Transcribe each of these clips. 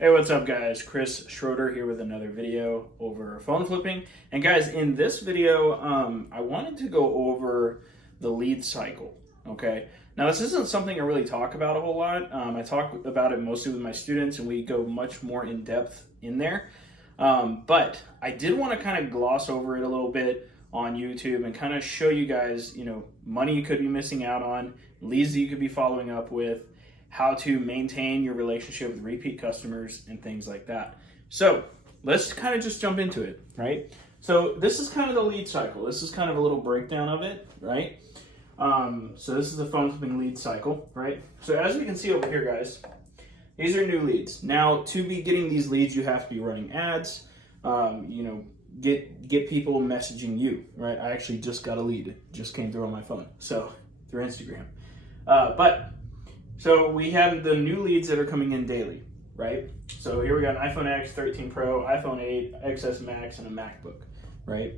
Hey, what's up guys? Chris Schroeder here with another video over phone flipping. And guys, in this video, I wanted to go over the lead cycle, okay? Now this isn't something I really talk about a whole lot. I talk about it mostly with my students and we go much more in depth in there. But I did want to kind of gloss over it a little bit on YouTube and kind of show you guys, money you could be missing out on, leads that you could be following up with, how to maintain your relationship with repeat customers and things like that. So let's kind of just jump into it, right? So this is kind of the lead cycle. This is kind of a little breakdown of it, right? So this is the phone flipping lead cycle, right? So as you can see over here, guys, these are new leads. Now, to be getting these leads, you have to be running ads, get people messaging you, right? I actually just got a lead. It just came through on my phone, so through Instagram. So we have the new leads that are coming in daily, right? So here we got an iPhone X, 13 Pro, iPhone 8, XS Max, and a MacBook, right?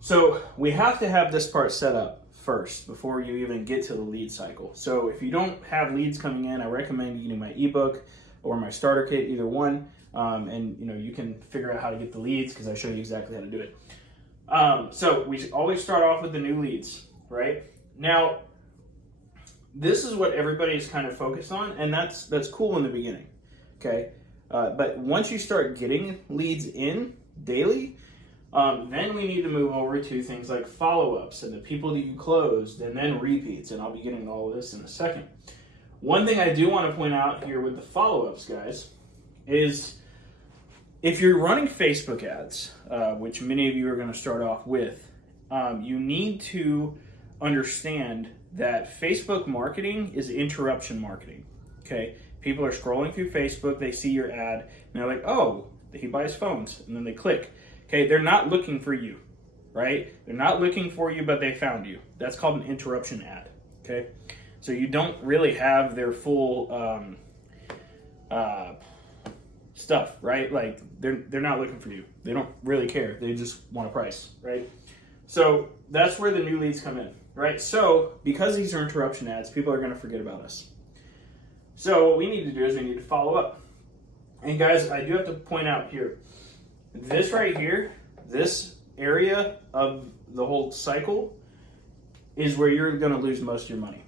So we have to have this part set up first before you even get to the lead cycle. So if you don't have leads coming in, I recommend getting my ebook or my starter kit, either one, and you can figure out how to get the leads because I show you exactly how to do it. So we always start off with the new leads, right? Now, this is what everybody's kind of focused on, and that's cool in the beginning, okay? But once you start getting leads in daily, then we need to move over to things like follow-ups and the people that you closed, and then repeats, and I'll be getting all of this in a second. One thing I do want to point out here with the follow-ups, guys, is if you're running Facebook ads, which many of you are going to start off with, you need to understand that Facebook marketing is interruption marketing, okay? People are scrolling through Facebook, they see your ad, and they're like, oh, he buys phones, and then they click. Okay, they're not looking for you, right? They're not looking for you, but they found you. That's called an interruption ad, okay? So you don't really have their full stuff, right? Like, they're not looking for you. They don't really care. They just want a price, right? So that's where the new leads come in. Right, so because these are interruption ads, people are going to forget about us. So what we need to do is we need to follow up. And guys, I do have to point out here, this right here, this area of the whole cycle is where you're going to lose most of your money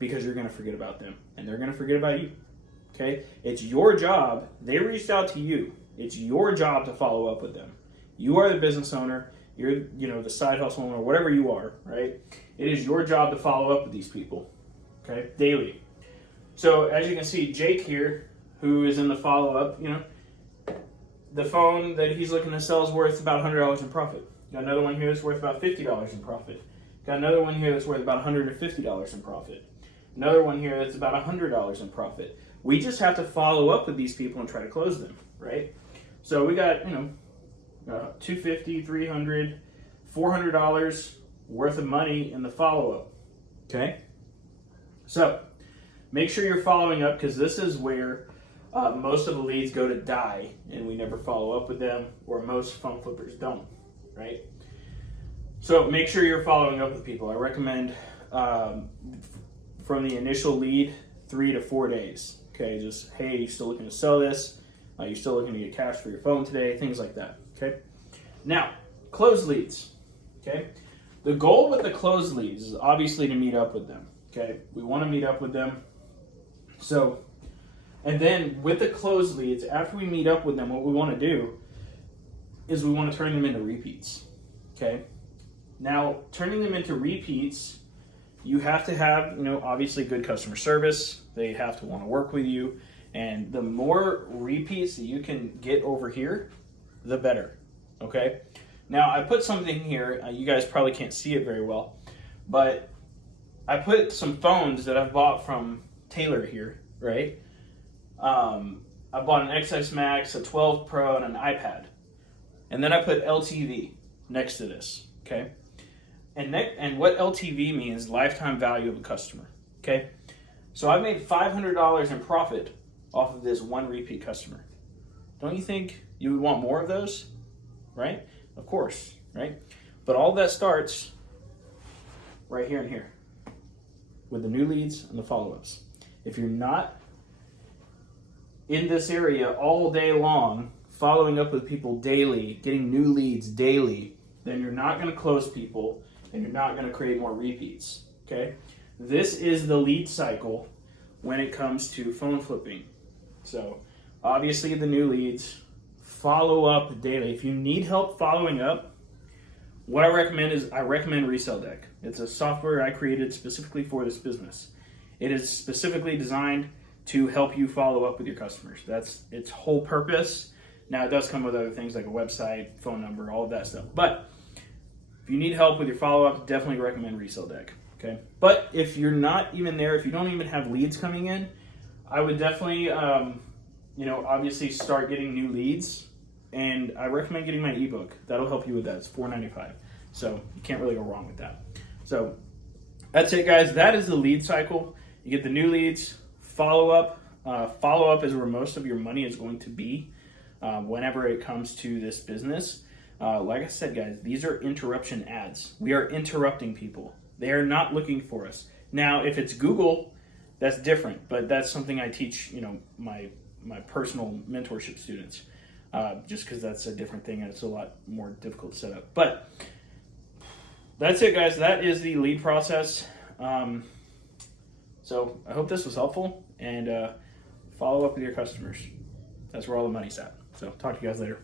because you're going to forget about them and they're going to forget about you. Okay, it's your job. They reached out to you. It's your job to follow up with them. You are the business owner. You're, the side hustle owner, whatever you are, right? It is your job to follow up with these people, okay, daily. So as you can see, Jake here, who is in the follow-up, the phone that he's looking to sell is worth about $100 in profit. Got another one here that's worth about $50 in profit. Got another one here that's worth about $150 in profit. Another one here that's about $100 in profit. We just have to follow up with these people and try to close them, right? So we got, $250, $300, $400 worth of money in the follow-up, okay? So make sure you're following up because this is where most of the leads go to die and we never follow up with them, or most phone flippers don't, right? So make sure you're following up with people. I recommend from the initial lead, 3 to 4 days, okay? Just, hey, you still looking to sell this? You're still looking to get cash for your phone today? Things like that, okay? Now, closed leads, okay? The goal with the closed leads is obviously to meet up with them, okay? We want to meet up with them. So, and then with the closed leads, after we meet up with them, what we want to do is we want to turn them into repeats, okay? Now, turning them into repeats, you have to have, obviously good customer service. They have to want to work with you. And the more repeats that you can get over here, the better, okay? Now, I put something here. You guys probably can't see it very well, but I put some phones that I've bought from Taylor here, right? I bought an XS Max, a 12 Pro, and an iPad. And then I put LTV next to this, okay? And what LTV means, lifetime value of a customer, okay? So I made $500 in profit off of this one repeat customer. Don't you think you would want more of those, right? Of course, right? But all that starts right here and here with the new leads and the follow-ups. If in this area all day long, following up with people daily, getting new leads daily, then you're not going to close people and you're not going to create more repeats. Okay? This is the lead cycle when it comes to phone flipping. So obviously the new leads, follow up daily. If you need help following up, what I recommend Resell Deck. It's a software I created specifically for this business. It is specifically designed to help you follow up with your customers. That's its whole purpose. Now it does come with other things like a website, phone number, all of that stuff. But if you need help with your follow-up, definitely recommend Resell Deck. Okay. But if you're not even there, if you don't even have leads coming in, I would definitely, obviously start getting new leads. And I recommend getting my ebook. That'll help you with that. It's $4.95. So you can't really go wrong with that. So that's it, guys. That is the lead cycle. You get the new leads, follow up. Follow up is where most of your money is going to be whenever it comes to this business. Like I said, guys, these are interruption ads. We are interrupting people. They are not looking for us. Now, if it's Google, that's different. But that's something I teach, my personal mentorship students. Just because that's a different thing and it's a lot more difficult to set up. But that's it, guys. That is the lead process. So I hope this was helpful, and follow up with your customers. That's where all the money's at. So talk to you guys later.